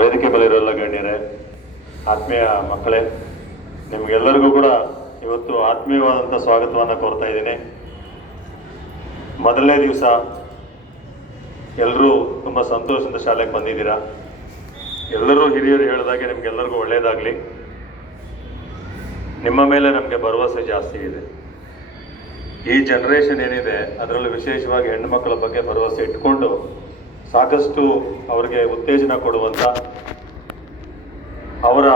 ವೇದಿಕೆ ಮೇಲೆ ಇರೋಲ್ಲ ಗಣ್ಯರೇ, ಆತ್ಮೀಯ ಮಕ್ಕಳೇ, ನಿಮಗೆಲ್ಲರಿಗೂ ಕೂಡ ಇವತ್ತು ಆತ್ಮೀಯವಾದಂಥ ಸ್ವಾಗತವನ್ನು ಕೋರ್ತಾ ಇದ್ದೀನಿ. ಮೊದಲನೇ ದಿವಸ ಎಲ್ಲರೂ ತುಂಬ ಸಂತೋಷದಿಂದ ಶಾಲೆಗೆ ಬಂದಿದ್ದೀರಾ. ಎಲ್ಲರೂ ಹಿರಿಯರು ಹೇಳಿದಾಗೆ ನಿಮಗೆಲ್ಲರಿಗೂ ಒಳ್ಳೆಯದಾಗಲಿ. ನಿಮ್ಮ ಮೇಲೆ ನಮಗೆ ಭರವಸೆ ಜಾಸ್ತಿ ಇದೆ. ಈ ಜನ್ರೇಷನ್ ಏನಿದೆ ಅದರಲ್ಲೂ ವಿಶೇಷವಾಗಿ ಹೆಣ್ಣು ಮಕ್ಕಳ ಬಗ್ಗೆ ಭರವಸೆ ಇಟ್ಕೊಂಡು ಸಾಕಷ್ಟು ಅವರಿಗೆ ಉತ್ತೇಜನ ಕೊಡುವಂಥ, ಅವರ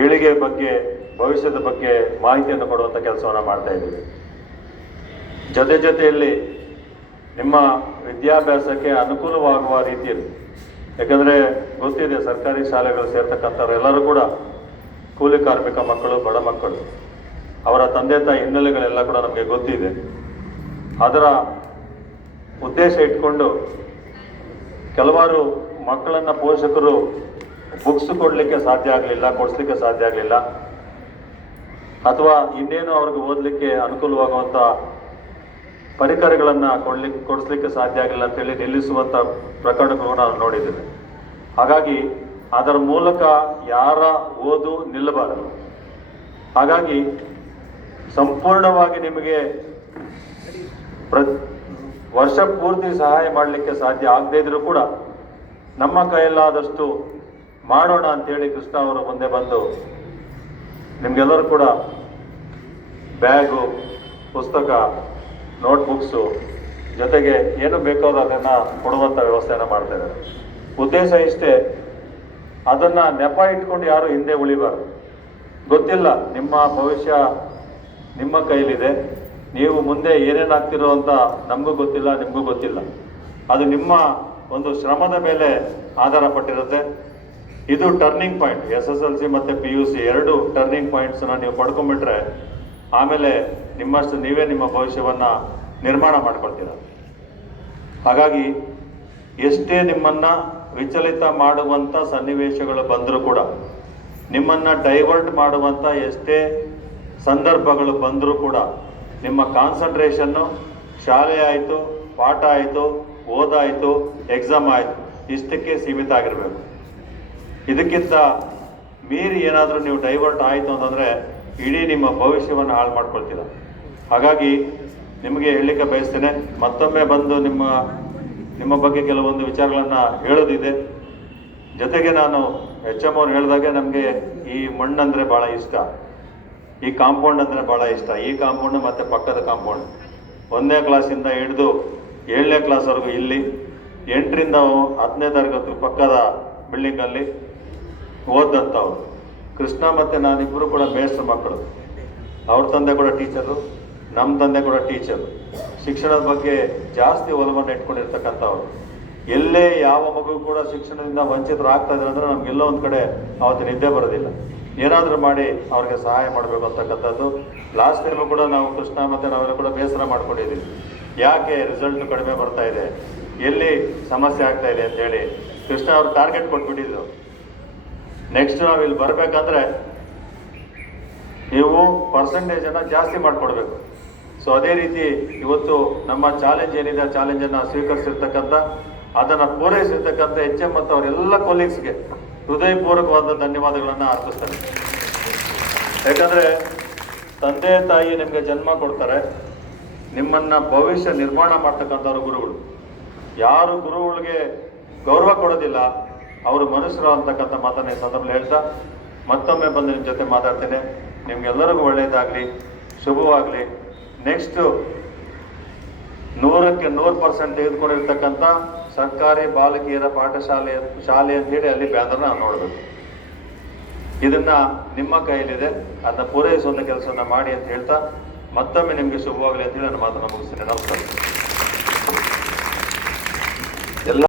ಏಳಿಗೆ ಬಗ್ಗೆ, ಭವಿಷ್ಯದ ಬಗ್ಗೆ ಮಾಹಿತಿಯನ್ನು ಕೊಡುವಂಥ ಕೆಲಸವನ್ನು ಮಾಡ್ತಾ ಇದ್ದೀವಿ. ಜೊತೆಯಲ್ಲಿ ನಿಮ್ಮ ವಿದ್ಯಾಭ್ಯಾಸಕ್ಕೆ ಅನುಕೂಲವಾಗುವ ರೀತಿಯಲ್ಲಿ, ಯಾಕಂದರೆ ಗೊತ್ತಿದೆ ಸರ್ಕಾರಿ ಶಾಲೆಗಳು ಸೇರ್ತಕ್ಕಂಥವರೆಲ್ಲರೂ ಕೂಡ ಕೂಲಿ ಕಾರ್ಮಿಕ ಮಕ್ಕಳು, ಬಡ ಮಕ್ಕಳು, ಅವರ ತಂದೆ ತಾಯಿ ಹಿನ್ನೆಲೆಗಳೆಲ್ಲ ಕೂಡ ನಮಗೆ ಗೊತ್ತಿದೆ. ಅದರ ಉದ್ದೇಶ ಇಟ್ಕೊಂಡು ಕೆಲವಾರು ಮಕ್ಕಳನ್ನು ಪೋಷಕರು ಬುಕ್ಸ್ ಕೊಡಲಿಕ್ಕೆ ಸಾಧ್ಯ ಆಗಲಿಲ್ಲ, ಕೊಡಿಸ್ಲಿಕ್ಕೆ ಸಾಧ್ಯ ಆಗಲಿಲ್ಲ, ಅಥವಾ ಇನ್ನೇನು ಅವ್ರಿಗೆ ಓದಲಿಕ್ಕೆ ಅನುಕೂಲವಾಗುವಂಥ ಪರಿಕರಗಳನ್ನು ಕೊಡಿಸ್ಲಿಕ್ಕೆ ಸಾಧ್ಯ ಆಗಿಲ್ಲ ಅಂತೇಳಿ ನಿಲ್ಲಿಸುವಂಥ ಪ್ರಕರಣಗಳು ನಾವು ನೋಡಿದ್ದೇವೆ. ಹಾಗಾಗಿ ಅದರ ಮೂಲಕ ಯಾರ ಓದು ನಿಲ್ಲಬಾರದು. ಹಾಗಾಗಿ ಸಂಪೂರ್ಣವಾಗಿ ನಿಮಗೆ ವರ್ಷ ಪೂರ್ತಿ ಸಹಾಯ ಮಾಡಲಿಕ್ಕೆ ಸಾಧ್ಯ ಆಗದೇ ಇದ್ರೂ ಕೂಡ ನಮ್ಮ ಕೈಯಲ್ಲಾದಷ್ಟು ಮಾಡೋಣ ಅಂತೇಳಿ ಕೃಷ್ಣ ಅವರು ಮುಂದೆ ಬಂದು ನಿಮಗೆಲ್ಲರೂ ಕೂಡ ಬ್ಯಾಗು, ಪುಸ್ತಕ, ನೋಟ್ಬುಕ್ಸು ಜೊತೆಗೆ ಏನು ಬೇಕಾದ್ರೂ ಅದನ್ನು ಕೊಡುವಂಥ ವ್ಯವಸ್ಥೆಯನ್ನು ಮಾಡ್ತಾ ಇದ್ದಾರೆ. ಉದ್ದೇಶ ಇಷ್ಟೇ, ಅದನ್ನು ನೆಪ ಇಟ್ಕೊಂಡು ಯಾರು ಹಿಂದೆ ಉಳಿಬಾರ್ದು. ಗೊತ್ತಿಲ್ಲ, ನಿಮ್ಮ ಭವಿಷ್ಯ ನಿಮ್ಮ ಕೈಲಿದೆ. ನೀವು ಮುಂದೆ ಏನೇನಾಗ್ತಿರೋ ಅಂತ ನಮಗೂ ಗೊತ್ತಿಲ್ಲ, ನಿಮಗೂ ಗೊತ್ತಿಲ್ಲ. ಅದು ನಿಮ್ಮ ಒಂದು ಶ್ರಮದ ಮೇಲೆ ಆಧಾರ ಪಟ್ಟಿರುತ್ತೆ. ಇದು ಟರ್ನಿಂಗ್ ಪಾಯಿಂಟ್. SSLC ಮತ್ತು PUC ಎರಡು ಟರ್ನಿಂಗ್ ಪಾಯಿಂಟ್ಸನ್ನು ನೀವು ಪಡ್ಕೊಂಡ್ಬಿಟ್ರೆ ಆಮೇಲೆ ನಿಮ್ಮಷ್ಟು ನೀವೇ ನಿಮ್ಮ ಭವಿಷ್ಯವನ್ನು ನಿರ್ಮಾಣ ಮಾಡ್ಕೊಳ್ತೀರ. ಹಾಗಾಗಿ ಎಷ್ಟೇ ನಿಮ್ಮನ್ನು ವಿಚಲಿತ ಮಾಡುವಂಥ ಸನ್ನಿವೇಶಗಳು ಬಂದರೂ ಕೂಡ, ನಿಮ್ಮನ್ನು ಡೈವರ್ಟ್ ಮಾಡುವಂಥ ಎಷ್ಟೇ ಸಂದರ್ಭಗಳು ಬಂದರೂ ಕೂಡ ನಿಮ್ಮ ಕಾನ್ಸಂಟ್ರೇಷನ್ನು ಶಾಲೆ ಆಯಿತು, ಪಾಠ ಆಯಿತು, ಓದಾಯಿತು, ಎಕ್ಸಾಮ್ ಆಯಿತು, ಇಷ್ಟಕ್ಕೆ ಸೀಮಿತ ಆಗಿರಬೇಕು. ಇದಕ್ಕಿಂತ ಮೀರಿ ಏನಾದರೂ ನೀವು ಡೈವರ್ಟ್ ಆಯಿತು ಅಂತಂದರೆ ಇಡೀ ನಿಮ್ಮ ಭವಿಷ್ಯವನ್ನು ಹಾಳು ಮಾಡ್ಕೊಳ್ತೀರ. ಹಾಗಾಗಿ ನಿಮಗೆ ಹೇಳಲಿಕ್ಕೆ ಬಯಸ್ತೇನೆ, ಮತ್ತೊಮ್ಮೆ ಬಂದು ನಿಮ್ಮ ಬಗ್ಗೆ ಕೆಲವೊಂದು ವಿಚಾರಗಳನ್ನು ಹೇಳೋದಿದೆ. ಜೊತೆಗೆ ನಾನು HM ಅವ್ರು ಹೇಳಿದಾಗೆ ನಮಗೆ ಈ ಮಣ್ಣಂದರೆ ಭಾಳ ಇಷ್ಟ, ಈ ಕಾಂಪೌಂಡ್ ಅಂದರೆ ಭಾಳ ಇಷ್ಟ. ಈ ಕಾಂಪೌಂಡ್ ಮತ್ತು ಪಕ್ಕದ ಕಾಂಪೌಂಡ್ 1ನೇ ಕ್ಲಾಸಿಂದ ಹಿಡಿದು 7ನೇ ಕ್ಲಾಸ್ವರೆಗೂ ಇಲ್ಲಿ, 8ರಿಂದ 10ನೇ ತರಗತಿ ಪಕ್ಕದ ಬಿಲ್ಡಿಂಗಲ್ಲಿ ಓದಂಥವ್ರು. ಕೃಷ್ಣ ಮತ್ತು ನಾನಿಬ್ಬರು ಕೂಡ ಮೇಷ್ಟ್ರ ಮಕ್ಕಳು. ಅವ್ರ ತಂದೆ ಕೂಡ ಟೀಚರು, ನಮ್ಮ ತಂದೆ ಕೂಡ ಟೀಚರು. ಶಿಕ್ಷಣದ ಬಗ್ಗೆ ಜಾಸ್ತಿ ಒಲವನ್ನು ಇಟ್ಕೊಂಡಿರ್ತಕ್ಕಂಥವ್ರು. ಎಲ್ಲೇ ಯಾವ ಮಗು ಕೂಡ ಶಿಕ್ಷಣದಿಂದ ವಂಚಿತರಾಗ್ತಾ ಇದ್ದಾರೆ ಅಂದರೆ ನಮಗೆಲ್ಲೋ ಒಂದು ಕಡೆ ಅವತ್ತು ನಿದ್ದೆ ಬರೋದಿಲ್ಲ. ಏನಾದರೂ ಮಾಡಿ ಅವ್ರಿಗೆ ಸಹಾಯ ಮಾಡಬೇಕು ಅಂತಕ್ಕಂಥದ್ದು. ಲಾಸ್ಟ್ ಟೈಮು ಕೂಡ ನಾವು ಕೃಷ್ಣ ಮತ್ತು ನಾವೆಲ್ಲ ಕೂಡ ಬೇಸರ ಮಾಡ್ಕೊಂಡಿದ್ದೀವಿ. ಯಾಕೆ ರಿಸಲ್ಟ್ ಕಡಿಮೆ ಬರ್ತಾ ಇದೆ, ಎಲ್ಲಿ ಸಮಸ್ಯೆ ಆಗ್ತಾ ಇದೆ ಅಂತೇಳಿ ಕೃಷ್ಣ ಅವ್ರು ಟಾರ್ಗೆಟ್ ಕೊಟ್ಬಿಟ್ಟಿದ್ರು. ನೆಕ್ಸ್ಟ್ ನಾವು ಇಲ್ಲಿ ಬರಬೇಕಂದ್ರೆ ನೀವು ಪರ್ಸೆಂಟೇಜನ್ನು ಜಾಸ್ತಿ ಮಾಡಿಕೊಡ್ಬೇಕು. ಸೊ ಅದೇ ರೀತಿ ಇವತ್ತು ನಮ್ಮ ಚಾಲೆಂಜ್ ಏನಿದೆ ಆ ಚಾಲೆಂಜನ್ನು ಸ್ವೀಕರಿಸಿರ್ತಕ್ಕಂಥ, ಅದನ್ನು ಪೂರೈಸಿರ್ತಕ್ಕಂಥ HM ಮತ್ತು ಅವರೆಲ್ಲ ಕೊಲೀಗ್ಸ್ಗೆ ಹೃದಯಪೂರ್ವಕವಾದ ಧನ್ಯವಾದಗಳನ್ನು ಅರ್ಪಿಸ್ತಾರೆ. ಯಾಕಂದರೆ ತಂದೆ ತಾಯಿ ನಿಮಗೆ ಜನ್ಮ ಕೊಡ್ತಾರೆ, ನಿಮ್ಮನ್ನು ಭವಿಷ್ಯ ನಿರ್ಮಾಣ ಮಾಡ್ತಕ್ಕಂಥವ್ರು ಗುರುಗಳು. ಯಾರು ಗುರುಗಳಿಗೆ ಗೌರವ ಕೊಡೋದಿಲ್ಲ ಅವರು ಮನುಷ್ಯರು ಅಂತಕ್ಕಂಥ ಮಾತನ್ನು ಈ ಸಂದರ್ಭದಲ್ಲಿ ಹೇಳ್ತಾ ಮತ್ತೊಮ್ಮೆ ಬಂದು ನಿಮ್ಮ ಜೊತೆ ಮಾತಾಡ್ತೇನೆ. ನಿಮಗೆಲ್ಲರಿಗೂ ಒಳ್ಳೆಯದಾಗಲಿ, ಶುಭವಾಗಲಿ. ನೆಕ್ಸ್ಟು 100ಕ್ಕೆ 100% ತೆಗೆದುಕೊಂಡಿರ್ತಕ್ಕಂಥ ಸರ್ಕಾರಿ ಬಾಲಕಿಯರ ಶಾಲೆ ಅಂತೇಳಿ ಅಲ್ಲಿ ಬ್ಯಾನರ್ನ ನೋಡಬೇಕು. ಇದನ್ನು ನಿಮ್ಮ ಕೈಯಲ್ಲಿದೆ, ಅದನ್ನ ಪೂರೈಸುವಂಥ ಕೆಲಸವನ್ನು ಮಾಡಿ ಅಂತ ಹೇಳ್ತಾ ಮತ್ತೊಮ್ಮೆ ನಿಮಗೆ ಶುಭವಾಗಲಿ ಅಂತೇಳಿ ನನ್ನ ಮಾತನ್ನು ಮುಗಿಸ್ತೇನೆ. ನಮಸ್ಕಾರ.